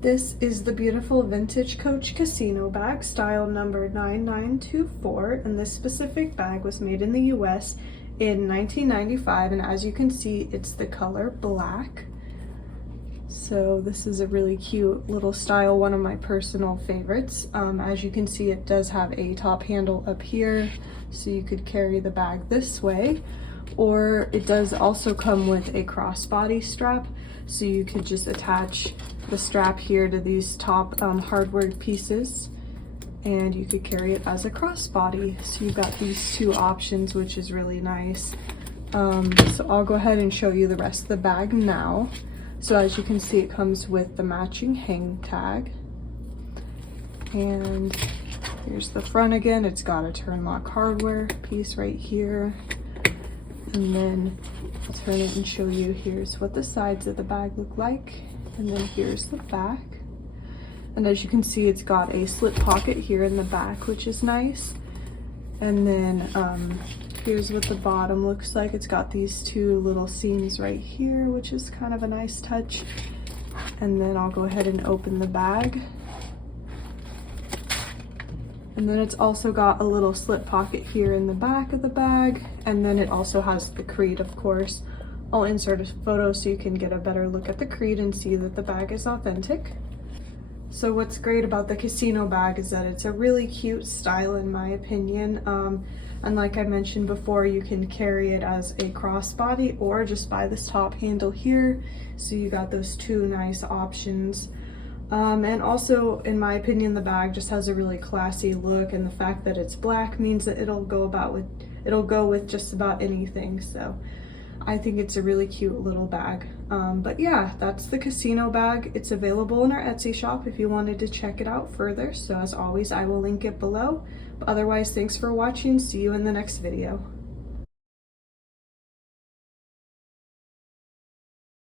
This is the beautiful vintage Coach Casino bag, style number 9924, and this specific bag was made in the US in 1995, and as you can see, it's the color black. So this is a really cute little style, one of my personal favorites. As you can see, it does have a top handle up here, so you could carry the bag this way, or it does also come with a crossbody strap, so you could just attach the strap here to these top hardware pieces, and you could carry it as a crossbody. So you've got these two options, which is really nice. So I'll go ahead and show you the rest of the bag now. So as you can see, it comes with the matching hang tag, and here's the front again. It's got a turn lock hardware piece right here, and then I'll turn it and show you. Here's what the sides of the bag look like, and then here's the back. And as you can see, it's got a slip pocket here in the back, which is nice. And then here's what the bottom looks like. It's got these two little seams right here, which is kind of a nice touch. And then I'll go ahead and open the bag. And then it's also got a little slip pocket here in the back of the bag. And then it also has the creed, of course. I'll insert a photo so you can get a better look at the creed and see that the bag is authentic. So what's great about the Casino bag is that it's a really cute style, in my opinion. And like I mentioned before, you can carry it as a crossbody or just by this top handle here. So you got those two nice options. And also, in my opinion, the bag just has a really classy look, and the fact that it's black means that it'll go with just about anything. So I think it's a really cute little bag. But yeah, that's the Casino bag. It's available in our Etsy shop if you wanted to check it out further. So as always, I will link it below. But otherwise, thanks for watching. See you in the next video.